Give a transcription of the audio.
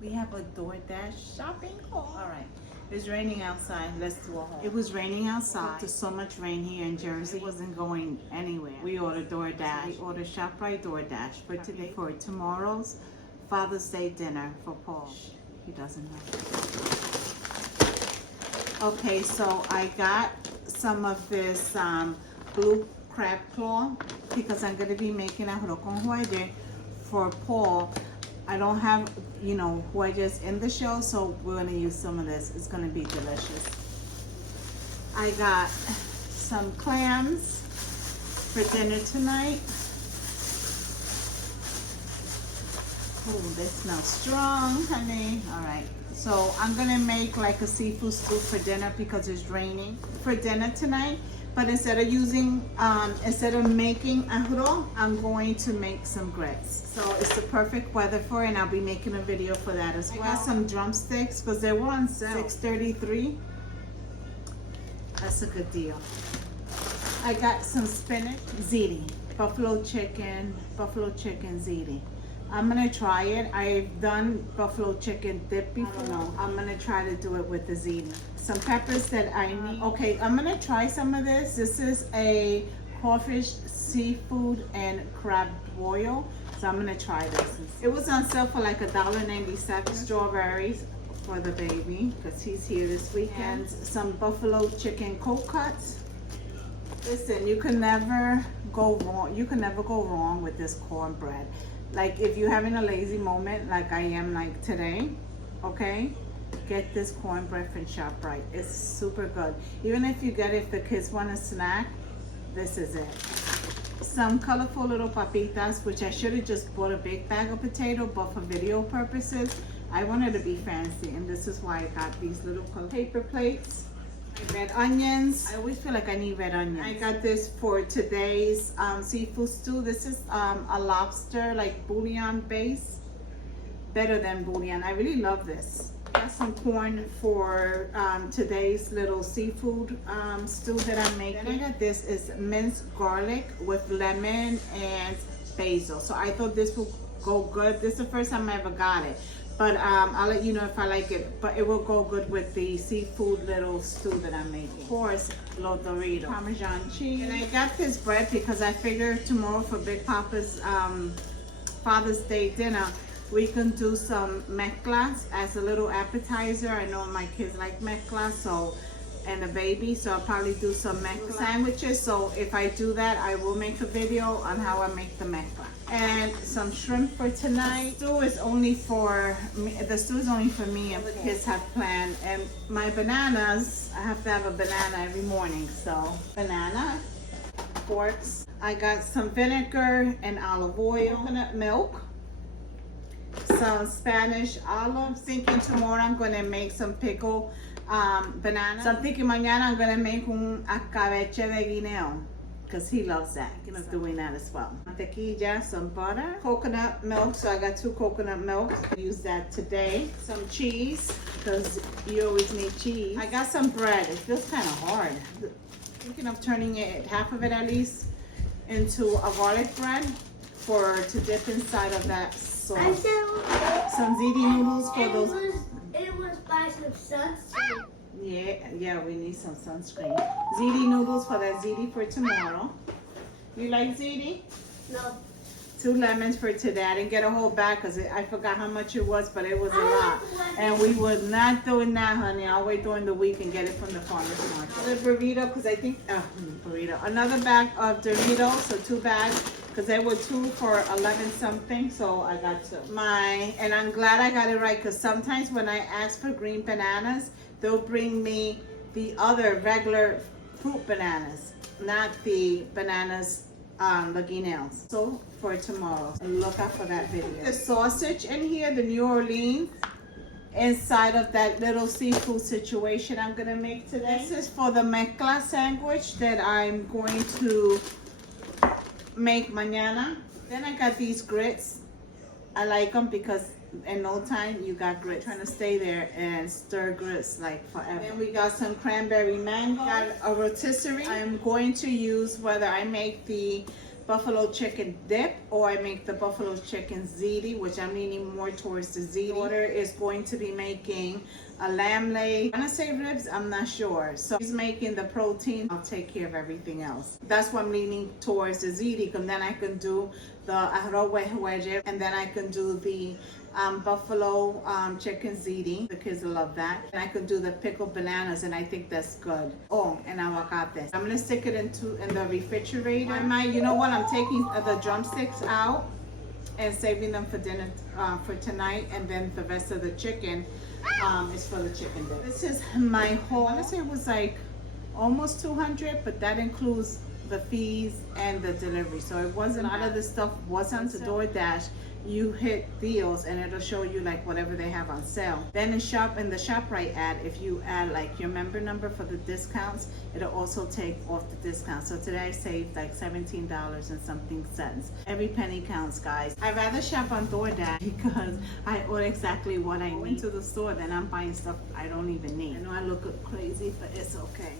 We have a DoorDash shopping haul. All right. It's raining outside. Let's do a haul. It was raining outside. There's so much rain here in Jersey. It wasn't going anywhere. We ordered DoorDash. We ordered ShopRite DoorDash for today, for tomorrow's Father's Day dinner for Paul. He doesn't know. Okay, so I got some of this blue crab claw because I'm going to be making arroz con huelle for Paul. I don't have, huellas in the show, so we're going to use some of this. It's going to be delicious. I got some clams for dinner tonight. Oh, they smell strong, honey. All right. So I'm going to make like a seafood stew for dinner because it's raining for dinner tonight. But instead of making arroz, I'm going to make some grits. So it's the perfect weather for it, and I'll be making a video for that as well. I got some drumsticks because they were on sale, $6.33. That's a good deal. I got some spinach, ziti, buffalo chicken ziti. I'm gonna try it. I've done buffalo chicken dip before. No, I'm gonna try to do it with the ziti. Some peppers that I need. Okay, I'm gonna try some of this. This is a crawfish, seafood, and crab boil. So I'm gonna try this. It was on sale for like $1.97. Strawberries for the baby because he's here this weekend. Some buffalo chicken cold cuts. Listen, you can never go wrong. You can never go wrong with this cornbread. Like if you're having a lazy moment like I am like today, okay, get this cornbread from ShopRite. It's super good. Even if the kids want a snack, this is it. Some colorful little papitas, which I should have just bought a big bag of potato, but for video purposes, I wanted to be fancy, and this is why I got these little paper plates. Red onions. I always feel like I need red onions. I got this for today's seafood stew. This is a lobster like bouillon base. Better than bouillon. I really love this. Got some corn for today's little seafood stew that I'm making. Then I got this is minced garlic with lemon and basil. So I thought this would go good. This is the first time I ever got it. But I'll let you know if I like it. But it will go good with the seafood little stew that I'm making. Of course, lDoorDash, Parmesan cheese. And I got this bread because I figured tomorrow for Big Papa's Father's Day dinner, we can do some mezclas as a little appetizer. I know my kids like mezclas, so, and the baby, so I'll probably do some mezcla sandwiches. So if I do that, I will make a video on how I make the mezcla. And some shrimp for tonight. The stew is only for me. The stew is only for me, and the kids have planned. And my bananas, I have to have a banana every morning. So banana, forks. I got some vinegar and olive oil, coconut milk, some Spanish olives. Thinking tomorrow I'm gonna make some pickled bananas. So I'm thinking mañana I'm gonna make un escabeche de guineo, because he loves that. I'm gonna doing that as well. Mantequilla, some butter, coconut milk. So I got 2 coconut milks. I'll use that today. Some cheese, because you always need cheese. I got some bread. It feels kind of hard. Thinking of turning it, half of it at least, into a garlic bread to dip inside of that sauce. Some ziti noodles for those. It was by some sunscreen. Yeah, we need some sunscreen. Ziti noodles for that ziti for tomorrow. You like ziti? No. 2 lemons for today. I didn't get a whole bag because I forgot how much it was, but it was a lot. And we were not doing that, honey. I'll wait during the week and get it from the farmer's market. Another burrito, because I think, another bag of Doritos, so 2 bags, because they were 2 for 11 something, so I got 2. And I'm glad I got it right, because sometimes when I ask for green bananas, they'll bring me the other regular fruit bananas, not the bananas, the guineos. So for tomorrow, look out for that video. The sausage in here, the New Orleans, inside of that little seafood situation I'm gonna make today. This is for the mezcla sandwich that I'm going to make mañana. Then I got these grits. I like them because in no time you got grits. Trying to stay there and stir grits like forever. Then we got some cranberry mango. Got a rotisserie. I'm going to use, whether I make the buffalo chicken dip, or I make the buffalo chicken ziti, which I'm leaning more towards the ziti. Daughter is going to be making a lamb leg. I'm gonna say ribs, I'm not sure. So she's making the protein. I'll take care of everything else. That's why I'm leaning towards the ziti, because then I can do the arroz wedge, and then I can do the buffalo chicken ziti. The kids love that. And I can do the pickled bananas, and I think that's good. Oh, and aguacate. I'm gonna stick it in the refrigerator. You know what? I'm taking the drumsticks out and saving them for dinner for tonight, and then the rest of the chicken is for the chicken dip. This is my haul. I want to say it was like almost 200, but that includes the fees and the delivery. So it wasn't, a lot of the stuff wasn't to DoorDash. You hit deals and it'll show you like whatever they have on sale. Then in the ShopRite ad, if you add like your member number for the discounts, it'll also take off the discount. So today I saved like $17 and something cents. Every penny counts, guys. I'd rather shop on DoorDash because I order exactly what I need. To the store, then I'm buying stuff I don't even need. I know I look crazy, but it's okay.